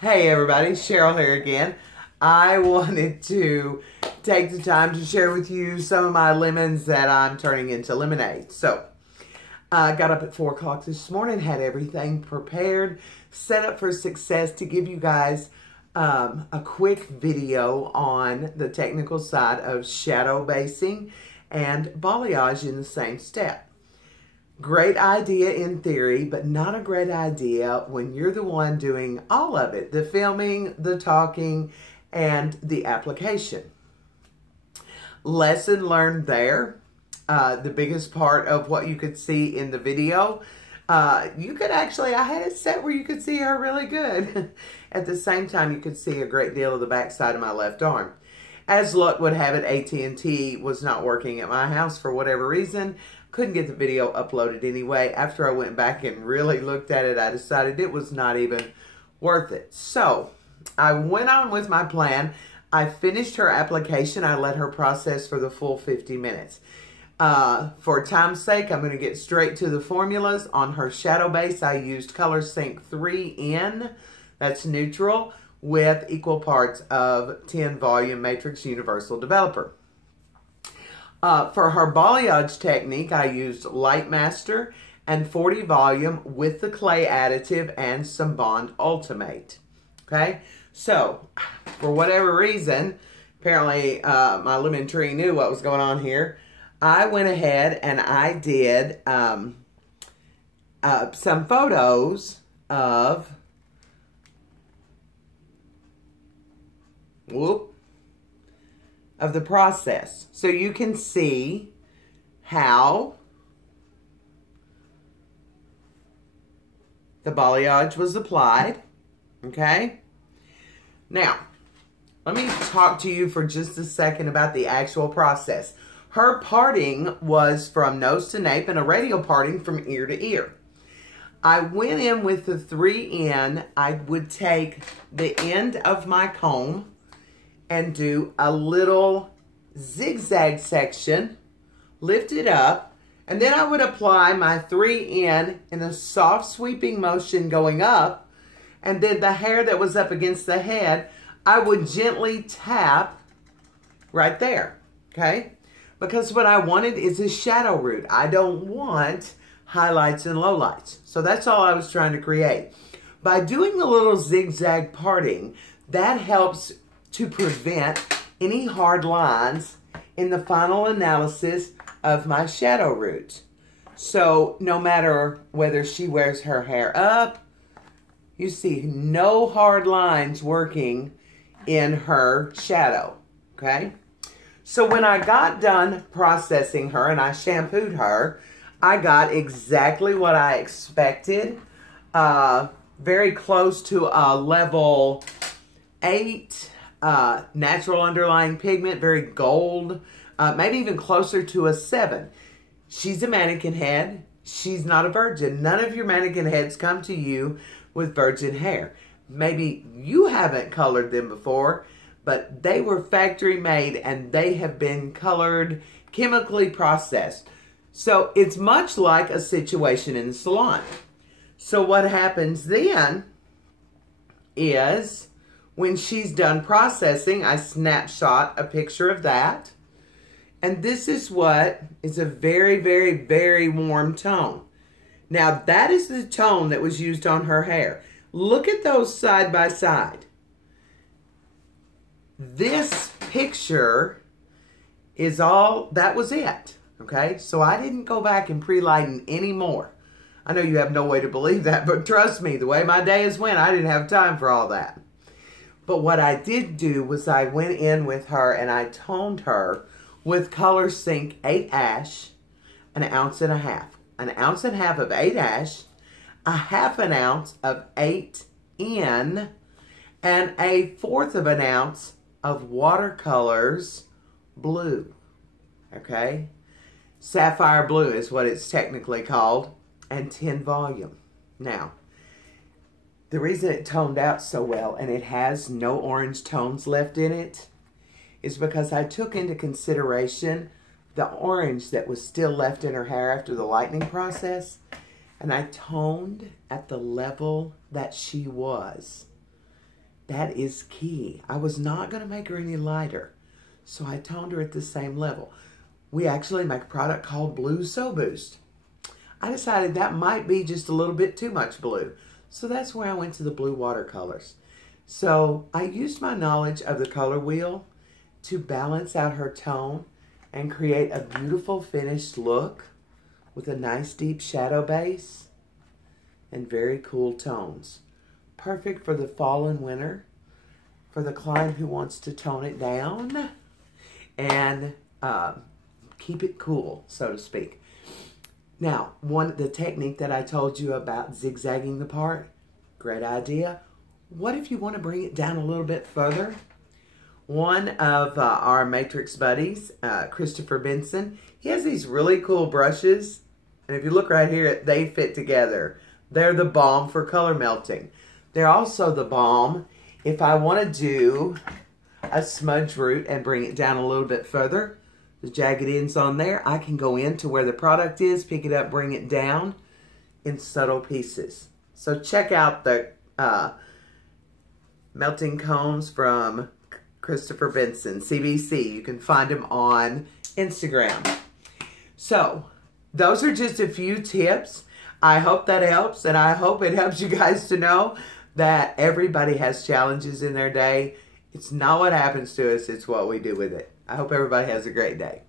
Hey everybody, Cheryl here again. I wanted to take the time to share with you some of my lemons that I'm turning into lemonade. So, I got up at 4 o'clock this morning, had everything prepared, set up for success to give you guys a quick video on the technical side of shadow basing and balayage in the same step. Great idea in theory, but not a great idea when you're the one doing all of it. The filming, the talking, and the application. Lesson learned there. The biggest part of what you could see in the video. You could actually, I had it set where you could see her really good. At the same time, you could see a great deal of the backside of my left arm. As luck would have it, AT&T was not working at my house for whatever reason. Couldn't get the video uploaded anyway. After I went back and really looked at it, I decided it was not even worth it. So I went on with my plan. I finished her application. I let her process for the full 50 minutes. For time's sake, I'm going to get straight to the formulas. On her shadow base, I used Color Sync 3N, that's neutral, with equal parts of 10 volume matrix universal developer. For her balayage technique, I used Light Master and 40 volume with the clay additive and some Bond Ultimate. Okay, so for whatever reason, apparently my lemon tree knew what was going on here. I went ahead and I did some photos of the process. So you can see how the balayage was applied. Okay? Now, let me talk to you for just a second about the actual process. Her parting was from nose to nape and a radial parting from ear to ear. I went in with the 3N. I would take the end of my comb and do a little zigzag section, lift it up, and then I would apply my 3N in a soft sweeping motion going up, and then the hair that was up against the head, I would gently tap right there, okay? Because what I wanted is a shadow root. I don't want highlights and lowlights. So that's all I was trying to create. By doing the little zigzag parting, that helps to prevent any hard lines in the final analysis of my shadow roots. So no matter whether she wears her hair up, you see no hard lines working in her shadow, okay? So when I got done processing her and I shampooed her, I got exactly what I expected. Very close to a level 8 natural underlying pigment, very gold, maybe even closer to a 7. She's a mannequin head. She's not a virgin. None of your mannequin heads come to you with virgin hair. Maybe you haven't colored them before, but they were factory made and they have been colored, chemically processed. So it's much like a situation in the salon. So what happens then is when she's done processing, I snapshot a picture of that. And this is what is a very, very, very warm tone. Now that is the tone that was used on her hair. Look at those side by side. This picture is all, that was it. Okay, so I didn't go back and pre-lighten anymore. I know you have no way to believe that, but trust me, the way my days went, I didn't have time for all that. But what I did do was I went in with her and I toned her with Color Sync 8 Ash, 1.5 ounces. 1.5 ounces of 8 Ash, 1/2 ounce of 8N, and 1/4 ounce of Watercolors Blue. Okay? Sapphire Blue is what it's technically called, and 10 volume. Now, the reason it toned out so well and it has no orange tones left in it is because I took into consideration the orange that was still left in her hair after the lightening process, and I toned at the level that she was. That is key. I was not going to make her any lighter, so I toned her at the same level. We actually make a product called Blue So Boost. I decided that might be just a little bit too much blue, so that's where I went to the blue watercolors. So I used my knowledge of the color wheel to balance out her tone and create a beautiful finished look with a nice deep shadow base and very cool tones. Perfect for the fall and winter, for the client who wants to tone it down and keep it cool, so to speak. Now, the technique that I told you about, zigzagging the part, great idea. What if you want to bring it down a little bit further? One of our Matrix buddies, Christopher Benson, he has these really cool brushes. And if you look right here, they fit together. They're the bomb for color melting. They're also the bomb if I want to do a smudge root and bring it down a little bit further. The jagged ends on there, I can go into where the product is, pick it up, bring it down in subtle pieces. So check out the melting cones from Christopher Benson, CBC. You can find him on Instagram. So those are just a few tips. I hope that helps, and I hope it helps you guys to know that everybody has challenges in their day. It's not what happens to us, it's what we do with it. I hope everybody has a great day.